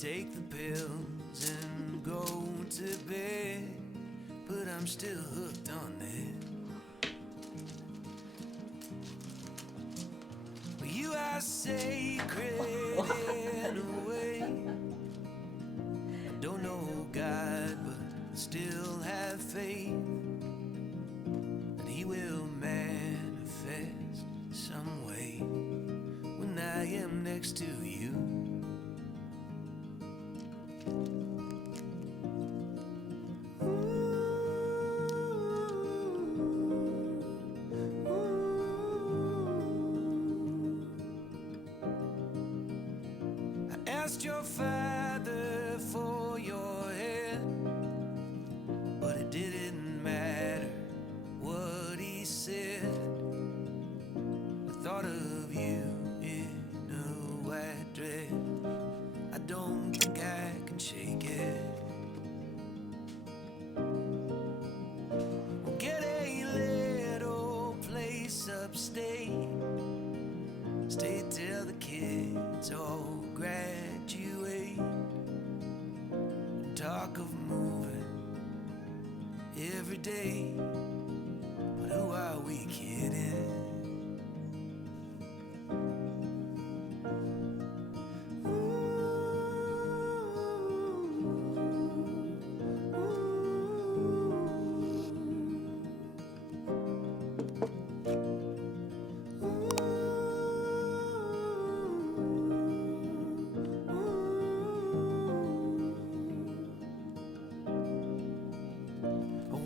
take the pills and go to bed, but I'm still hooked on it. Well, you are sacred in a way. I don't know God, but still have faith that He will manifest some way when I am next to you. I asked your father for your hand, but it didn't matter what he said. The thought of you in a white dress, I don't think I can shake it. We'll get a little place upstate, stay till the kids all graduate. Talk of moving every day, but who are we kidding?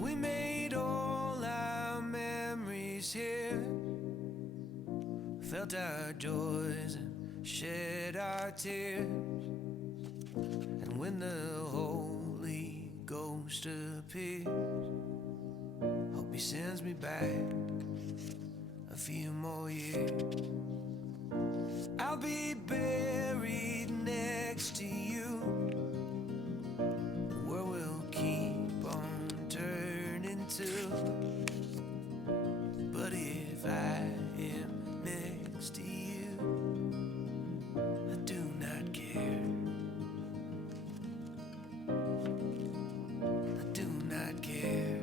We made all our memories here, felt our joys and shed our tears. And when the Holy Ghost appears, hope He sends me back a few more years. I'll be buried next to you, the world will keep on turning to. But if I am next to you, I do not care. I do not care.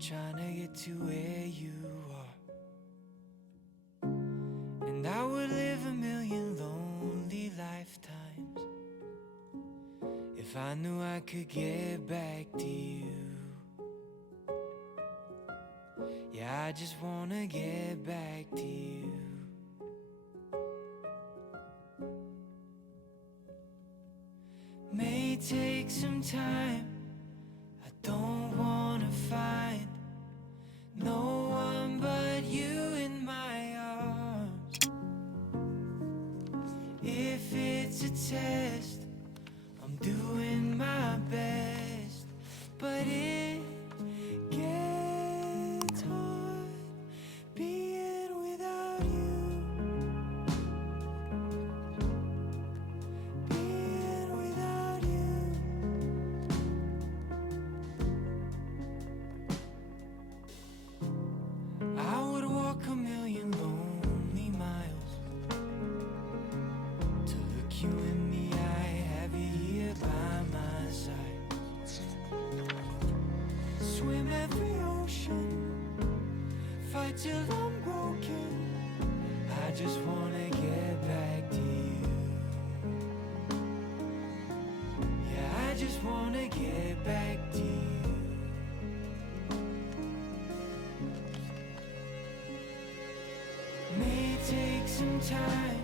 trying to get to where you are. And I would live a million lonely lifetimes if I knew I could get back to you. Yeah, I just wanna get back to you. May take some time. I don't wanna find no one but you in my arms. If it's a test, I'm doing my best, but it gets hard being without you. Being without you. I would walk a million lonely miles to look you in the eye, have you here by my side. Swim every ocean, fight till I'm broken. I just wanna get back to you. Yeah, I just wanna get back to you. May take some time.